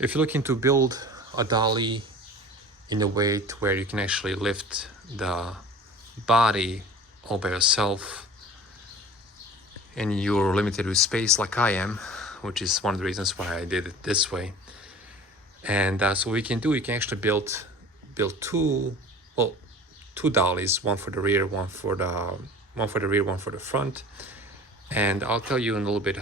If you're looking to build a dolly in a way to where you can actually lift the body all by yourself and you're limited with space like I am, which is one of the reasons why I did it this way. And so what you can do, you can actually build two, well, two dollies, one for the rear, one for the rear, one for the front. And I'll tell you in a little bit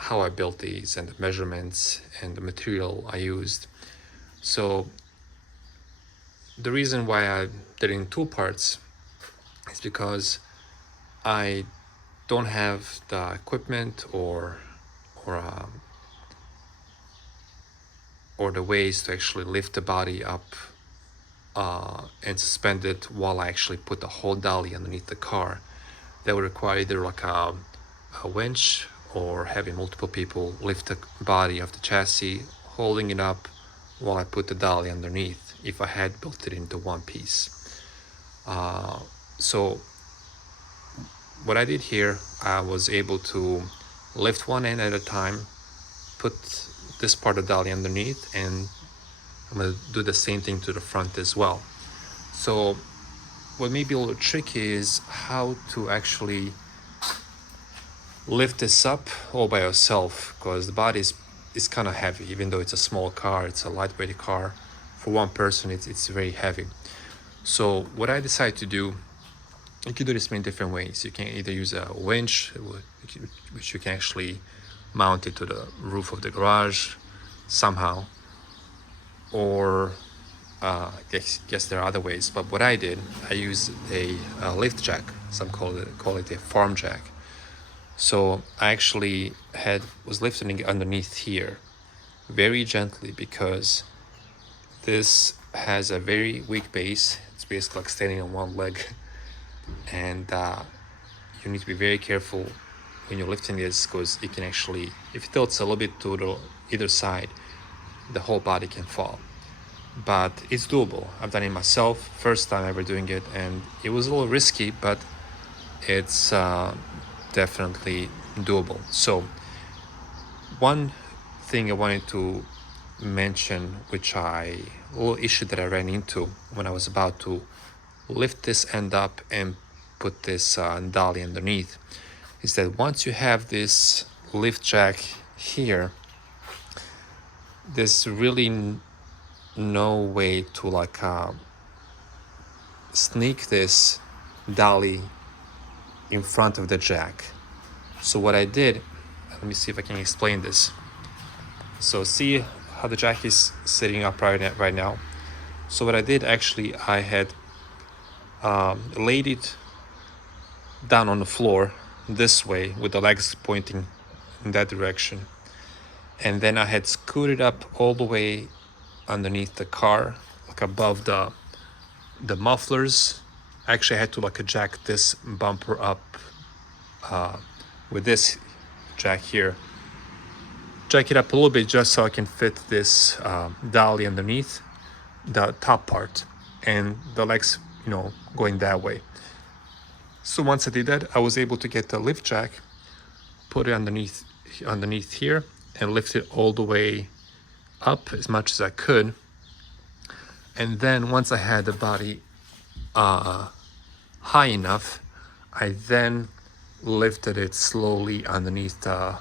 how I built these and the measurements and the material I used. So the reason why I did it in two parts is because I don't have the equipment or the ways to actually lift the body up and suspend it while I actually put the whole dolly underneath the car. That would require either like a winch or having multiple people lift the body of the chassis, holding it up while I put the dolly underneath if I had built it into one piece. So what I did here, I was able to lift one end at a time, put this part of the dolly underneath, and I'm going to do the same thing to the front as well. So what may be a little tricky is how to actually lift this up all by yourself, because the body is kind of heavy. Even though it's a small car, it's a lightweight car, for one person it's very heavy. So what I decided to do, you can do this many different ways. You can either use a winch, which you can actually mount it to the roof of the garage somehow, or I guess there are other ways. But what I did, I used a lift jack. Some call it a farm jack. So I actually was lifting it underneath here very gently, because this has a very weak base. It's basically like standing on one leg, and you need to be very careful when you're lifting this, because it can actually, if it tilts a little bit to the either side, the whole body can fall. But it's doable. I've done it myself, first time ever doing it, and it was a little risky, but it's definitely doable. So one thing I wanted to mention, a little issue that I ran into when I was about to lift this end up and put this dolly underneath, is that once you have this lift jack here, there's really no way to sneak this dolly in front of the jack. So what I did, let me see if I can explain this. So see how the jack is sitting up right now. So what I did, actually, I had laid it down on the floor this way with the legs pointing in that direction, and then I had scooted up all the way underneath the car, like above the mufflers. Actually, I had to jack this bumper up with this jack here, jack it up a little bit just so I can fit this dolly underneath the top part, and the legs going that way. So once I did that, I was able to get the lift jack, put it underneath here, and lift it all the way up as much as I could. And then once I had the body high enough, I then lifted it slowly underneath the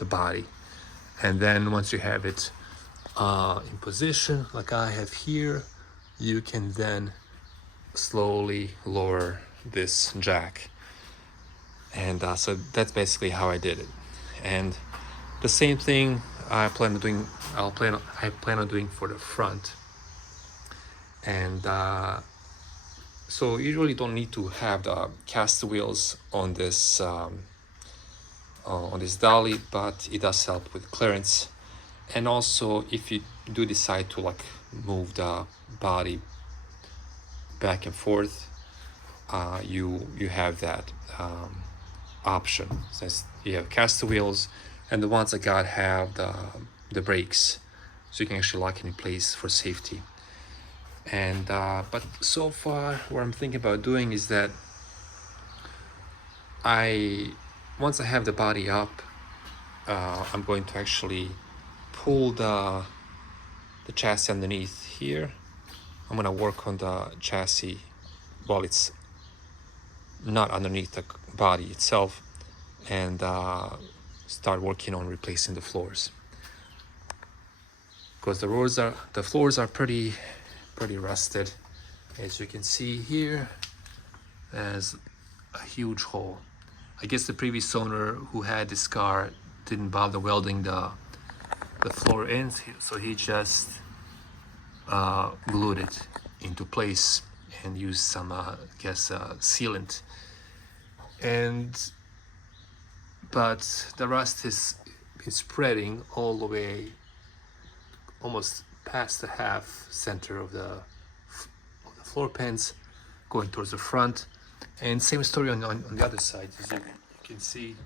body. And then once you have it in position like I have here, you can then slowly lower this jack. And so that's basically how I did it. And the same thing I plan on doing for the front. And so you really don't need to have the cast wheels on this dolly, but it does help with clearance. And also, if you do decide to move the body back and forth, you have that option, since you have cast wheels, and the ones I got have the brakes, so you can actually lock it in place for safety. And but so far, what I'm thinking about doing is that once I have the body up, I'm going to actually pull the chassis underneath here. I'm gonna work on the chassis while it's not underneath the body itself, and start working on replacing the floors, because the floors are pretty rusted. As you can see here, there's a huge hole. I guess the previous owner who had this car didn't bother welding the floor ends, so he just glued it into place and used some sealant. But the rust is spreading all the way almost past the half center of the floor pans, going towards the front. And same story on the other side. As you can see,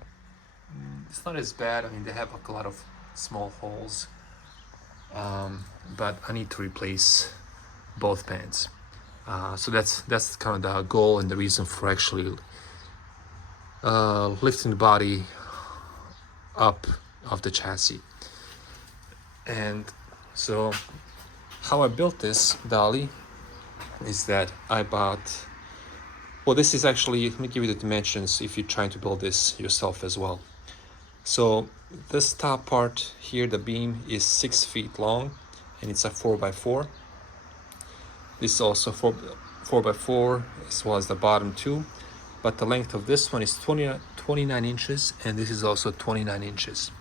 it's not as bad. I mean, they have like a lot of small holes, but I need to replace both pans. So that's kind of the goal and the reason for actually lifting the body up of the chassis. And so how I built this dolly is that I bought, well, this is actually, let me give you the dimensions if you're trying to build this yourself as well. So this top part here, the beam, is 6 feet long, and it's a 4x4. This is also 4x4, as well as the bottom too. But the length of this one is 29 inches, and this is also 29 inches.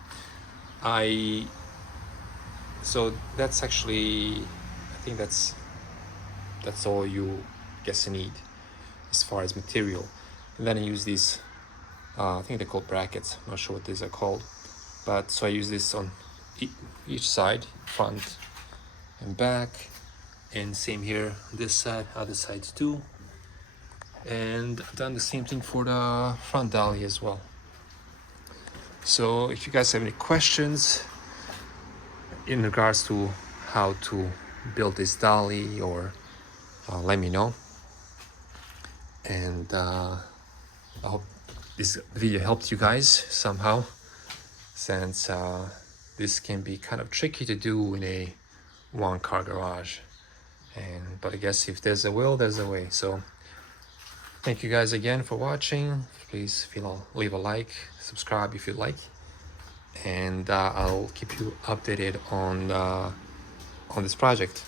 So that's actually, I think that's all you need as far as material. And then I use these, I think they're called brackets. I'm not sure what these are called. But so I use this on each side, front and back. And same here, this side, other sides too. And I've done the same thing for the front dolly as well. So if you guys have any questions in regards to how to build this dolly, or let me know. And I hope this video helped you guys somehow, since this can be kind of tricky to do in a one-car garage. But I guess if there's a will, there's a way. So thank you guys again for watching. Please leave a like, subscribe if you like, and I'll keep you updated on this project.